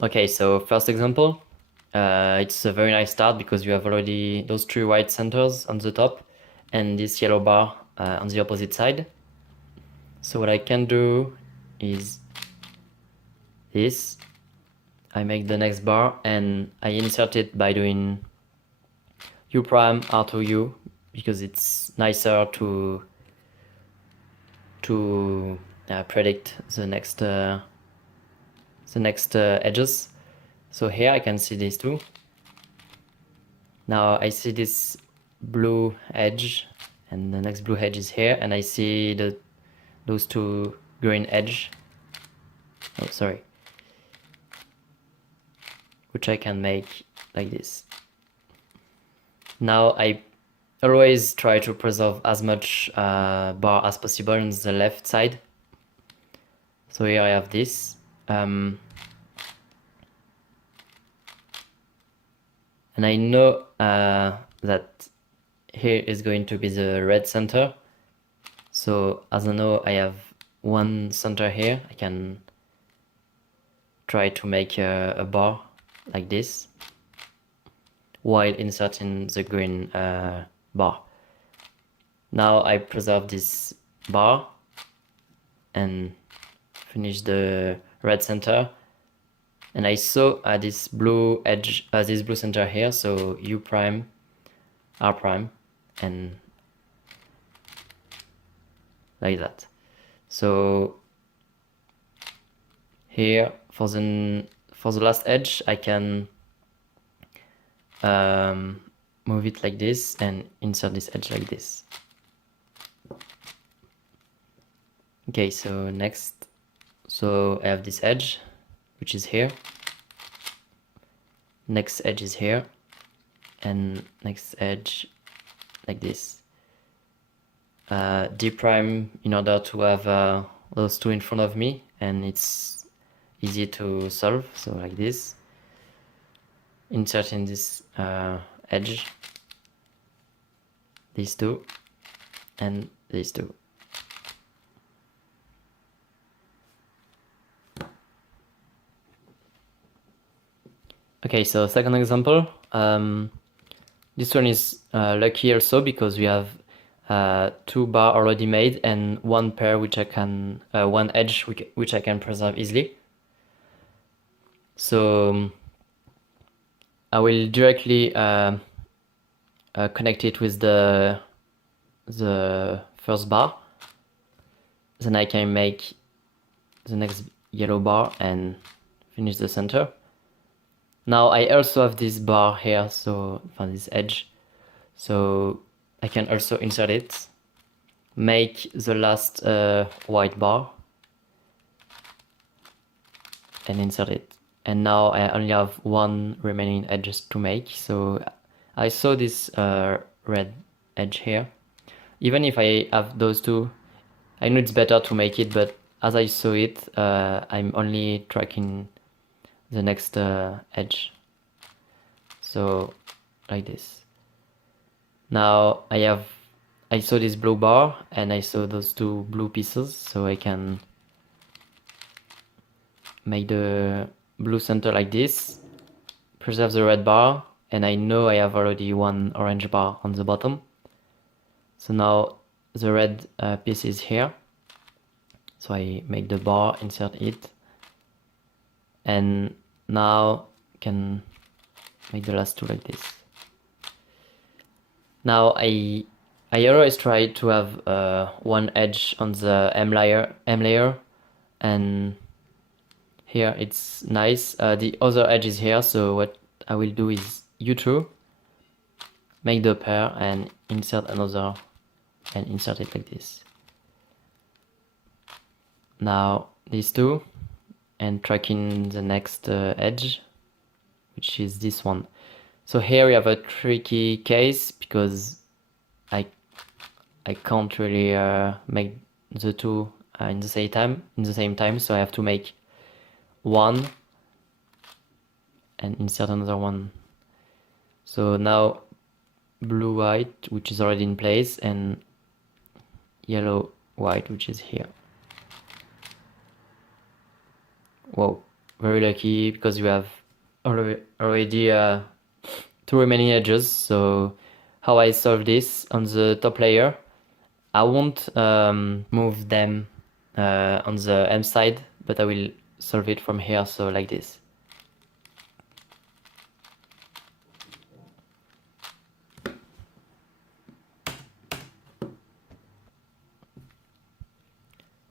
Okay, so first example, it's a very nice start because you have already those three white centers on the top and this yellow bar on the opposite side. So what I can do is this. I make the next bar and I insert it by doing U prime R to U because it's nicer to predict the next edges. So here I can see these two. Now I see this blue edge and the next blue edge is here, and I see those two green edge. Oh, sorry. Which I can make like this. Now I always try to preserve as much bar as possible on the left side. So here I have this. And I know that here is going to be the red center. So as I know I have one center here, I can try to make a bar like this while inserting the green bar. Now I preserve this bar and finish the red center, and I saw this blue edge, this blue center here, so U prime, R prime, and like that. So here for the last edge I can move it like this and insert this edge like this. Okay, so next, so I have this edge which is here, next edge is here, and next edge like this. D prime in order to have those two in front of me and it's easy to solve, so like this. Inserting this edge, these two, and these two. Okay, so second example. This one is lucky also because we have two bar already made and one pair which I can, one edge which I can preserve easily. So I will directly connect it with the first bar. Then I can make the next yellow bar and finish the center. Now I also have this bar here, so from this edge, so I can also insert it, make the last white bar and insert it. And now I only have one remaining edges to make, so I saw this red edge here. Even if I have those two, I know it's better to make it, but as I saw it, I'm only tracking the next edge. So like this. Now I saw this blue bar and I saw those two blue pieces, so I can make the blue center like this, preserve the red bar, and I know I have already one orange bar on the bottom. So now the red piece is here, so I make the bar, insert it, and now can make the last two like this. Now I always try to have one edge on the M layer, and here it's nice. The other edge is here, so what I will do is U2, make the pair and insert another and insert it like this. Now these two, and tracking the next edge, which is this one. So here we have a tricky case because I can't really make the two in the same time, so I have to make one and insert another one. So now blue white, which is already in place, and yellow white, which is here. Whoa, very lucky because you have already 2 remaining edges. So how I solve this on the top layer, I won't move them on the M side, but I will solve it from here, so like this.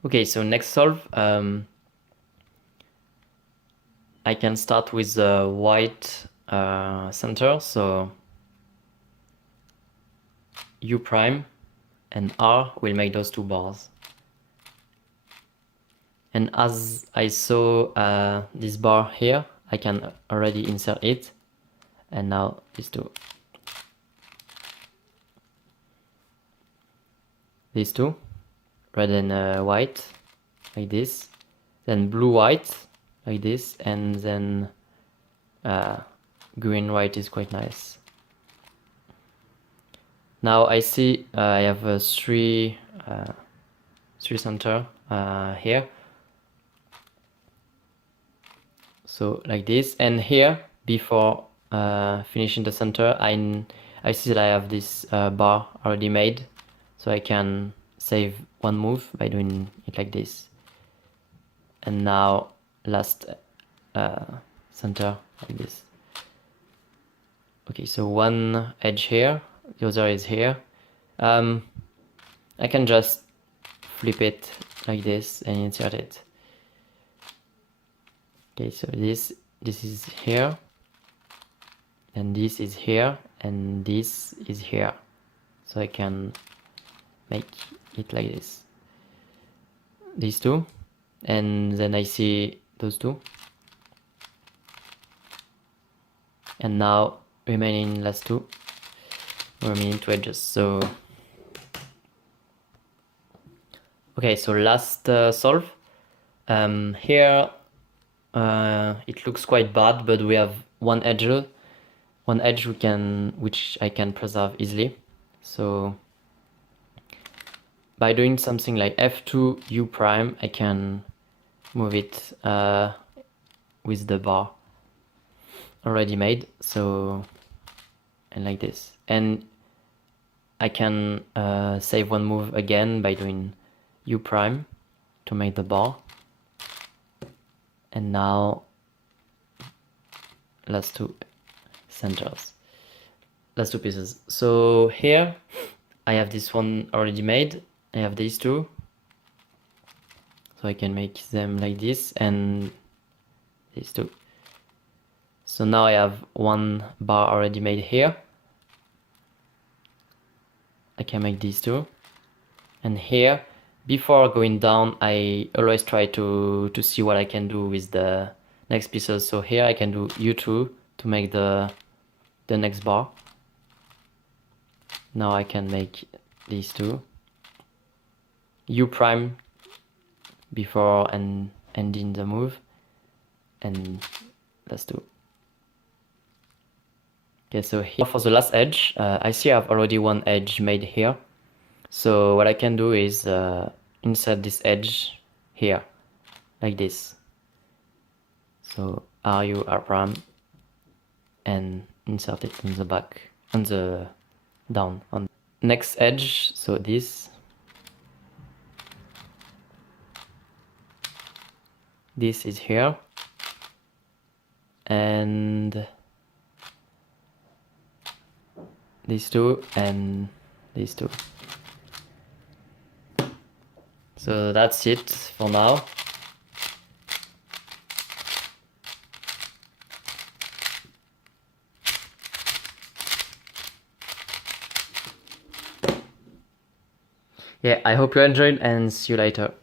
Okay, so next solve, I can start with the white center, so U prime and R will make those 2 bars. And as I saw this bar here, I can already insert it, and now these two. These two, red and white, like this, then blue white, like this, and then green white is quite nice. Now I see I have a three center here, so like this, and here before finishing the center, I see that I have this bar already made, so I can save one move by doing it like this. And now last center like this. Okay, so one edge here, the other is here. I can just flip it like this and insert it. Okay, so this is here, and this is here, and this is here. So I can make it like this. These two, and then I see those two. And now remaining last two, remaining 2 edges. So okay, so last solve. Here it looks quite bad, but we have one edge which I can preserve easily. So by doing something like F2 U prime, I can move it with the bar already made, so, and like this. And I can save one move again by doing U prime to make the bar. And now last 2 centers, last 2 pieces. So here I have this one already made, I have these two, so I can make them like this, and these two. So now I have one bar already made here. I can make these two, and here before going down I always try to see what I can do with the next pieces. So here I can do U2 to make the next bar. Now I can make these two, U prime before and ending the move, and let's do. Okay, so here for the last edge, I see I've already one edge made here. So what I can do is insert this edge here, like this. So RU R prime, and insert it in the back, on the down, on next edge. So this is here, and these two, and these two. So that's it for now. Yeah, I hope you enjoyed, and see you later.